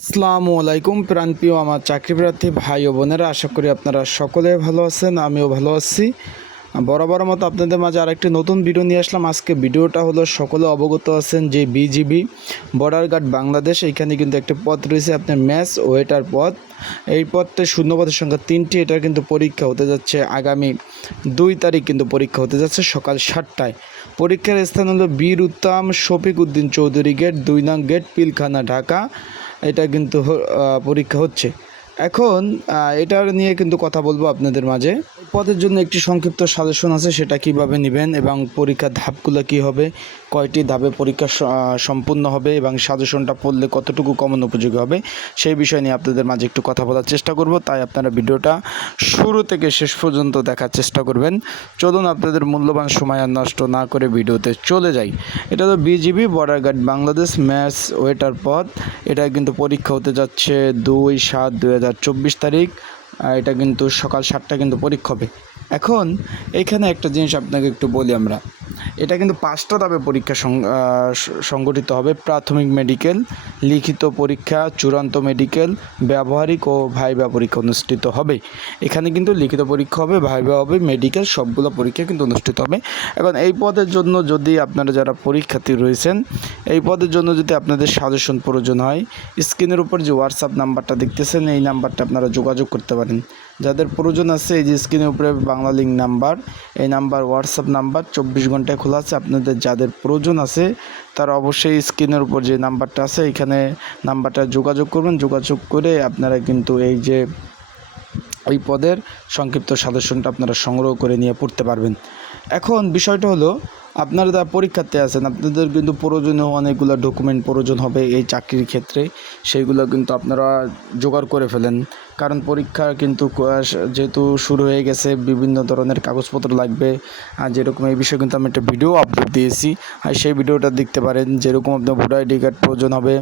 আসসালামু আলাইকুম প্রাণপ্রিয় আমার চাকরি প্রার্থী ভাই ও বোনেরা, আশা করি আপনারা সকলে ভালো আছেন, আমিও ভালো আছি। বরাবর মতো আপনাদের মাঝে আরেকটি নতুন ভিডিও নিয়ে আসলাম। আজকে ভিডিওটা হলো, সকলে অবগত আছেন যে বিজিবি বর্ডার গার্ড বাংলাদেশ এখানে কিন্তু একটি পদ রয়েছে আপনার ম্যাচ ওয়েটার পদ। এই পদতে শূন্যপদের সংখ্যা তিনটি, এটার কিন্তু পরীক্ষা হতে যাচ্ছে আগামী দুই তারিখ কিন্তু পরীক্ষা হতে যাচ্ছে সকাল সাতটায়। পরীক্ষার স্থান হলো বীর উত্তম শফিক উদ্দিন চৌধুরী গেট, দুই নং গেট, পিলখানা, ঢাকা। এটা কিন্তু পরীক্ষা হচ্ছে। এখন এটা নিয়ে কিন্তু কথা বলব আপনাদের মাঝে। পদের জন্য একটি সংক্ষিপ্ত সাজেশন আছে, সেটা কীভাবে নেবেন এবং পরীক্ষার ধাপগুলো কি হবে কয়টি ধাপে পরীক্ষা সম্পূর্ণ হবে এবং সাজেশনটা পড়লে কতটুকু কমন উপযোগী হবে, সেই বিষয় নিয়ে আপনাদের মাঝে একটু কথা বলার চেষ্টা করব। তাই আপনারা ভিডিওটা শুরু থেকে শেষ পর্যন্ত দেখার চেষ্টা করবেন। চলুন আপনাদের মূল্যবান সময় আর নষ্ট না করে ভিডিওতে চলে যাই। এটা তো বিজিবি বর্ডার গার্ড বাংলাদেশ ম্যাচ ওয়েটার পথ। এটা কিন্তু পরীক্ষা হতে যাচ্ছে দুই সাত চব্বিশ তারিখ। এটা কিন্তু সকাল সাতটা কিন্তু পরীক্ষা হবে। এখন এখানে একটা জিনিস আপনাকে একটু বলি আমরা। এটা কিন্তু পাঁচটা ধাপে পরীক্ষা সংগঠিত হবে। প্রাথমিক মেডিকেল লিখিত পরীক্ষা, চূড়ান্ত মেডিকেল ব্যবহারিক ও ভাইবা পরীক্ষা অনুষ্ঠিত হবে। এখানে কিন্তু লিখিত পরীক্ষা হবে, ভাইবা হবে মেডিকেল সবগুলো পরীক্ষা কিন্তু অনুষ্ঠিত হবে। এখন এই পদের জন্য যদি আপনারা যারা পরীক্ষার্থী রয়েছেন, এই পদের জন্য যদি আপনাদের সাজেশন প্রয়োজন হয় স্ক্রিনের উপর যে হোয়াটসঅ্যাপ নাম্বারটা দেখতেছেন, এই নাম্বারটা আপনারা যোগাযোগ করতে পারেন। যাদের প্রয়োজন আছে, এই যে স্ক্রিনের উপরে বাংলা লিঙ্ক নাম্বার এই নাম্বার হোয়াটসঅ্যাপ নাম্বার চব্বিশ ঘন্টায় খোলা আছে। আপনাদের যাদের প্রয়োজন আছে, তারা অবশ্যই স্ক্রিনের উপর যে নাম্বারটা আছে, এখানে নাম্বারটা যোগাযোগ করবেন। যোগাযোগ করে আপনারা কিন্তু এই যে, ওই পদের সংক্ষিপ্ত সাজেশনটা আপনারা সংগ্রহ করে নিয়ে পড়তে পারবেন। এখন বিষয়টা হলো আপনারা যারা পরীক্ষার্থী আছেন, আপনাদের কিন্তু প্রয়োজনীয় অনেকগুলো ডকুমেন্ট প্রয়োজন হবে এই চাকরির ক্ষেত্রে। সেইগুলো কিন্তু আপনারা জোগাড় করে ফেলেন। কারণ পরীক্ষা কিন্তু যেহেতু শুরু হয়ে গেছে, বিভিন্ন ধরনের কাগজপত্র লাগবে। আর যেরকম এই বিষয়ে কিন্তু আমি একটা ভিডিও আপলোড দিয়েছি। আর সেই ভিডিওটা দেখতে পারেন, যেরকম আপনার ভোটার আইডি কার্ড প্রয়োজন হবে।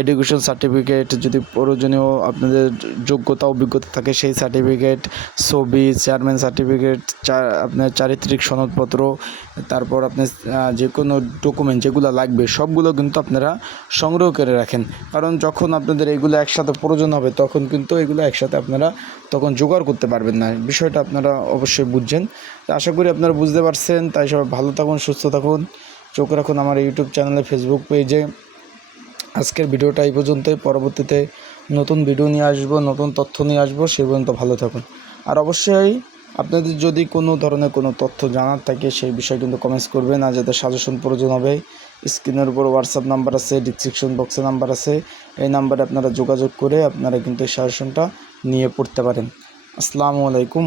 এডুকেশন সার্টিফিকেট যদি প্রয়োজনীয় আপনাদের যোগ্যতা, অভিজ্ঞতা থাকে, সেই সার্টিফিকেট ছবি চেয়ারম্যান সার্টিফিকেট আপনার চারিত্রিক সনদপত্র, তারপর আপনার যে কোনো ডকুমেন্ট যেগুলো লাগবে, সবগুলো কিন্তু আপনারা সংগ্রহ করে রাখেন। কারণ যখন আপনাদের এগুলো একসাথে প্রয়োজন হবে, তখন কিন্তু এগুলো একসাথে আপনারা তখন জোগাড় করতে পারবেন না। বিষয়টা আপনারা অবশ্যই বুঝছেন। আশা করি আপনারা বুঝতে পারছেন। তাই সবাই ভালো থাকুন, সুস্থ থাকুন। চোখ রাখুন আমার ইউটিউব চ্যানেলে ফেসবুক পেজে আজকের ভিডিওটা এই পর্যন্তই। পরবর্তীতে নতুন ভিডিও নিয়ে আসব, নতুন তথ্য নিয়ে আসব। সে পর্যন্ত ভালো থাকুন। আর অবশ্যই আপনাদের যদি কোনো ধরনের কোনো তথ্য জানার থাকে, সেই বিষয়ে কিন্তু কমেন্টস করবেন। আর যাদের সাজেশন প্রয়োজন হবে স্ক্রিনের উপর হোয়াটসঅ্যাপ নাম্বার আছে ডিসক্রিপশন বক্সে নাম্বার আছে। এই নাম্বারে আপনারা যোগাযোগ করে আপনারা কিন্তু এই সাজেশনটা নিয়ে পড়তে পারেন। আসসালামু আলাইকুম।